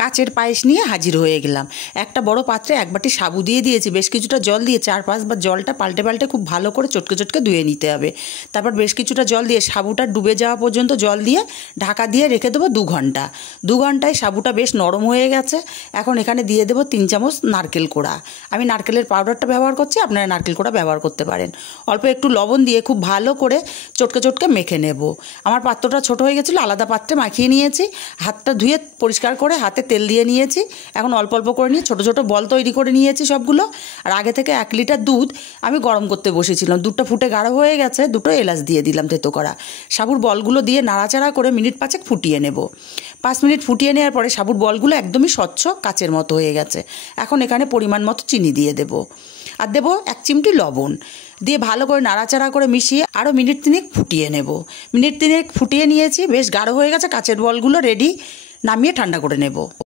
কাচের পায়েস নিয়ে হাজির হয়ে গেলাম। একটা বড় পাত্রে এক বাটি সাবু দিয়ে দিয়েছি, বেশ কিছুটা জল দিয়ে 4-5 বার জলটা পাল্টে পাল্টে খুব ভালো করে চটকে চটকে ধুয়ে নিতে হবে। তারপর বেশ কিছুটা জল দিয়ে সাবুটা ডুবে যাওয়া পর্যন্ত জল দিয়ে ঢাকা দিয়ে রেখে দেবো 2 ঘন্টা। 2 ঘন্টায় সাবুটা বেশ নরম হয়ে গেছে। এখন এখানে দিয়ে দেবো 3 চামচ নারকেল কোড়া। আমি নারকেলের পাউডারটা ব্যবহার করছি, আপনারা নারকেল কোড়া ব্যবহার করতে পারেন। অল্প একটু লবণ দিয়ে খুব ভালো করে চটকে চটকে মেখে নেব। আমার পাত্রটা ছোট হয়ে গেছিলো, আলাদা পাত্রে মাখিয়ে নিয়েছি। হাতটা ধুয়ে পরিষ্কার করে হাতে তেল দিয়ে নিয়েছি। এখন অল্প অল্প করে নিয়ে ছোটো ছোটো বল তৈরি করে নিয়েছি সবগুলো। আর আগে থেকে 1 লিটার দুধ আমি গরম করতে বসেছিলাম। দুধটা ফুটে গাঢ় হয়ে গেছে, 2টো এলাচ দিয়ে দিলাম থেতো করা। সাবুর বলগুলো দিয়ে নাড়াচাড়া করে মিনিট 5 ফুটিয়ে নেব। 5 মিনিট ফুটিয়ে নেওয়ার পরে সাবুর বলগুলো একদমই স্বচ্ছ কাচের মতো হয়ে গেছে। এখন এখানে পরিমাণ মতো চিনি দিয়ে দেব, আর দেবো 1 চিমটি লবণ দিয়ে ভালো করে নাড়াচাড়া করে মিশিয়ে আরও মিনিট 3 ফুটিয়ে নেব। মিনিট 3 ফুটিয়ে নিয়েছি, বেশ গাঢ় হয়ে গেছে কাচের বলগুলো রেডি। নামিয়ে ঠান্ডা করে নেব।